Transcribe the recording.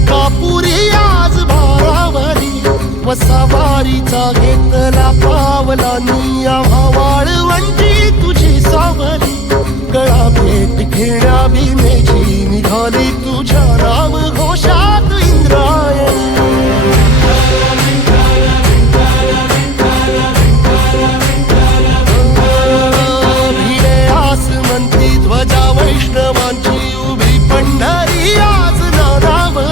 अंकापुरी आज भारावरी वसावारीचा घेतला पावला निया वाळवंटी तुझी सावली गळा भेट घेण्या भीमेची निघाली तुझ्या नाम घोषात इंद्रायणी भिडे आसमंती ध्वजा वैष्णवांची